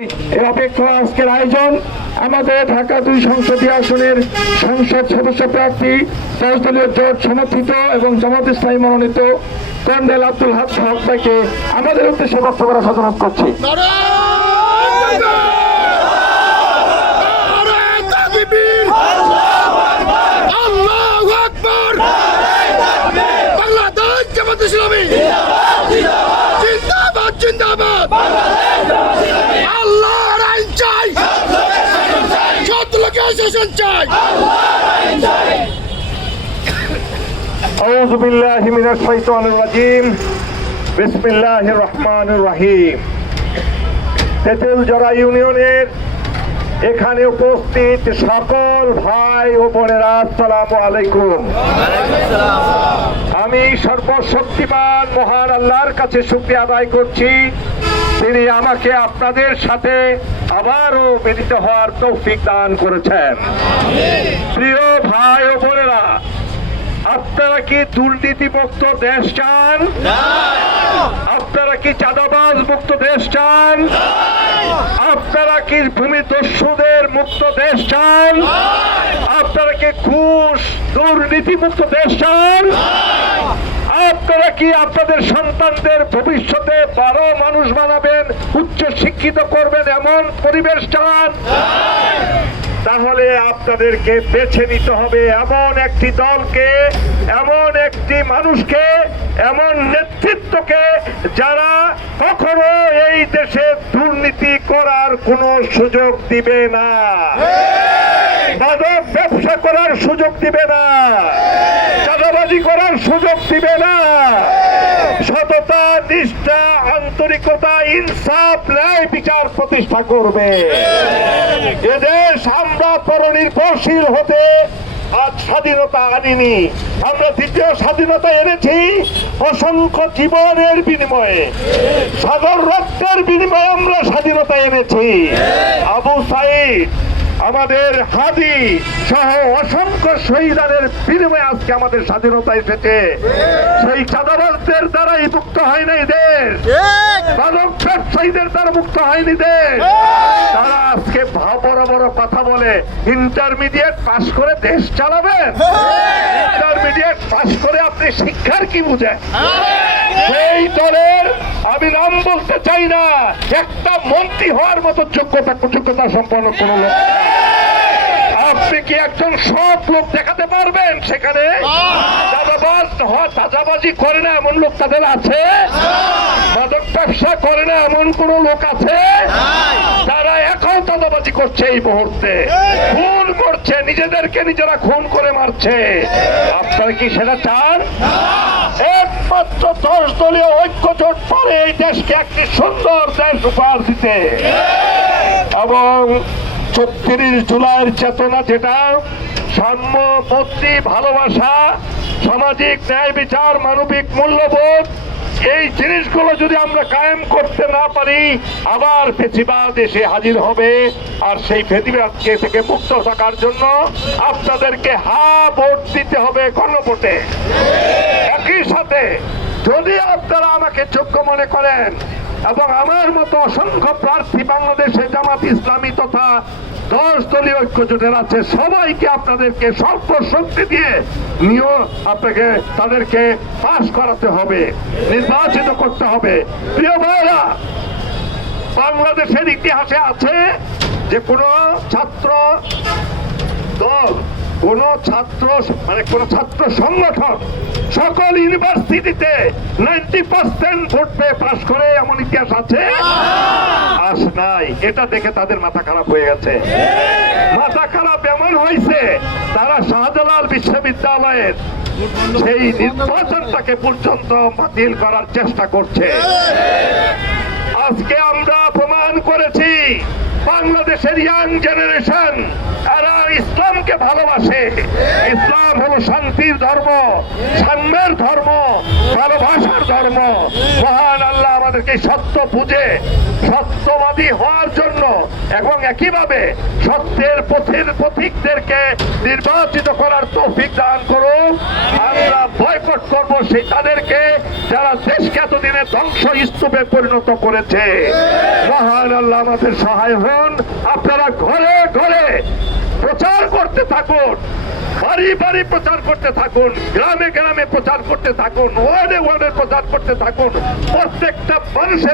এই অপেক্ষা আজকের আয়োজন আমাদের ঢাকা দুই সংসদীয় আসনের সংসদ সদস্য প্রার্থী দশ জোট সমর্থিত এবং জামাত ইসলামী মনোনীত কর্নেল আব্দুল হাক হক আমাদের উদ্দেশ্যে বক্তব্য রাখার করছি। বাংলাদেশ জামাত ইসলামী জিন্দাবাদ জিন্দাবাদ আল্লাহর আইন চাই সৎ লোকের শাসন চাই أعوذ بالله من الشيطان الرجيم بسم الله الرحمن الرحيم তেঁতুল জরা ইউনিয়নের এখানে উপস্থিত সকল ভাই ও বোনেরা আসসালামু আলাইকুম আমি সর্বশক্তিমান মহান আল্লাহর কাছে শুক্রিয়া আদায় করছি তিনি আমাকে আপনাদের সাথে আবারও মিলিত হওয়ার তৌফিক দান করেছেন। প্রিয় ভাই ও বোনেরা, আপনারা কি দুর্নীতি মুক্ত দেশ চান? আপনারা কি চাঁদাবাজ মুক্ত দেশ চান? আপনারা কি ভূমি দস্যুদের মুক্ত দেশ চান? আপনারা কি ঘুষ দুর্নীতি মুক্ত দেশ চান? আপনারা কি আপনাদের সন্তানদের ভবিষ্যতে মানুষ বানাবেন উচ্চ শিক্ষিত করবেন এমন পরিবেশ চান? তাহলে আপনাদেরকে বেছে নিতে হবে এমন একটি দলকে এমন একটি মানুষকে এমন নেতৃত্বকে যারা কখনো এই দেশে দুর্নীতি করার কোনো সুযোগ দিবে না। করার সুযোগ দিবে না। চাঁদাবাজি করার সুযোগ দিবে না। সততা, নিষ্ঠা, আন্তরিকতা, ইনসাফ, ন্যায় বিচার প্রতিষ্ঠা করবে। এদেশ আমরা পরনির্ভরশীল হতে আজ স্বাধীনতা আনিনি। আমরা দ্বিতীয় স্বাধীনতা এনেছি অসংখ্য জীবনের বিনিময়ে। সাগর রক্তের বিনিময়ে আমরা স্বাধীনতা এনেছি। আবু সাইদ আমাদের হাদি সহ অসংখ্য শহীদানের বিনিময়ে আজকে আমাদের স্বাধীনতা এসেছে। সেই চাঁদাবাজদের দ্বারাই মুক্ত হয় নাই দেশ। ব্যবসায়ীদের দ্বারা মুক্ত হয়নি দেশ। তারা আজকে বড় বড় কথা বলে ইন্টারমিডিয়েট পাশ করে দেশ চালাবেন। ইন্টারমিডিয়েট পাশ করে আপনি শিক্ষার কি বুঝেন? সেই দলের আমি নাম বলতে চাই না একটা মন্ত্রী হওয়ার মতো যোগ্যতা যোগ্যতা সম্পন্ন কোন লোক। আপনি কি একজন সৎ লোক দেখাতে পারবেন সেখানে চাঁদাবাজি করে না এমন লোক তাদের আছে? মাদক ব্যবসা করে না এমন কোন লোক আছে? তারা এখন চাঁদাবাজি করছে এই মুহূর্তে খুন করছে নিজেদেরকে নিজেরা খুন করে মারছে। আপনারা কি সেটা চান? একমাত্র দশ দলীয় ঐক্য জোট পারে এই দেশকে একটি সুন্দর দেশ উপহার দিতে। এবং ছত্রিশ জুলাইয়ের চেতনা যেটা, সাম্য ভালোবাসা, সামাজিক ন্যায় বিচার, মানবিক মূল্যবোধ, এই জিনিসগুলো যদি আমরা কায়েম করতে না পারি, আবার ফেসিবাদ এসে হাজির হবে। আর সেই ফেসিবাদকে থেকে মুক্ত থাকার জন্য আপনাদেরকে হা ভোট দিতে হবে গণভোটে একই সাথে যদি আপনারা আমাকে যোগ্য মনে করেন এবং আমার মতো অসংখ্য প্রার্থী বাংলাদেশে জামাত ইসলামী তথা দশ দলীয় ঐক্য জোটের আছে। সবাইকে আপনাদেরকে স্বল্প শক্তি দিয়ে নিয়ে আপনাকে তাদেরকে পাশ করাতে হবে, নির্বাচিত করতে হবে। প্রিয় ভাইরা, বাংলাদেশের ইতিহাসে আছে যে কোনো ছাত্র দল কোন ছাত্র মানে কোন ছাত্র সংগঠন সকল ইউনিভার্সিটিতে নাইনটি পার্সেন্ট ভোট পেয়ে পাশ করে এমন ইতিহাস আছে? আস নাই। এটা দেখে তাদের মাথা খারাপ হয়ে গেছে। মাথা খারাপ এমন হয়েছে, তারা শাহজালাল বিশ্ববিদ্যালয়ের সেই নির্বাচনটাকে পর্যন্ত বাতিল করার চেষ্টা করছে। আজকে আমরা প্রমাণ করেছি, বাংলাদেশের ইয়াং জেনারেশন ইসলামকে ভালোবাসে। ইসলাম হলো শান্তির ধর্ম, সাম্যের ধর্ম, ভালোবাসার ধর্ম। মহান আল্লাহ আমাদেরকে সত্য বুঝে, সত্যবাদী হওয়ার জন্য এবং একইভাবে সত্যের পথের পথিকদেরকে নির্বাচিত করার তৌফিক দান করুন। আমরা বয়কট করব সেই তাদেরকে যারা দেশকে এতদিনে ধ্বংস স্তূপে পরিণত করেছে। মহান আল্লাহ আমাদের সহায় হন। আপনারা ঘরে ঘরে প্রচার করতে থাকুন। বাড়ি বাড়ি প্রচার করতে থাকুন, গ্রামে গ্রামে প্রচার করতে থাকুন, ওয়ার্ডে ওয়ার্ডে প্রচার করতে থাকুন। প্রত্যেকটা মানুষের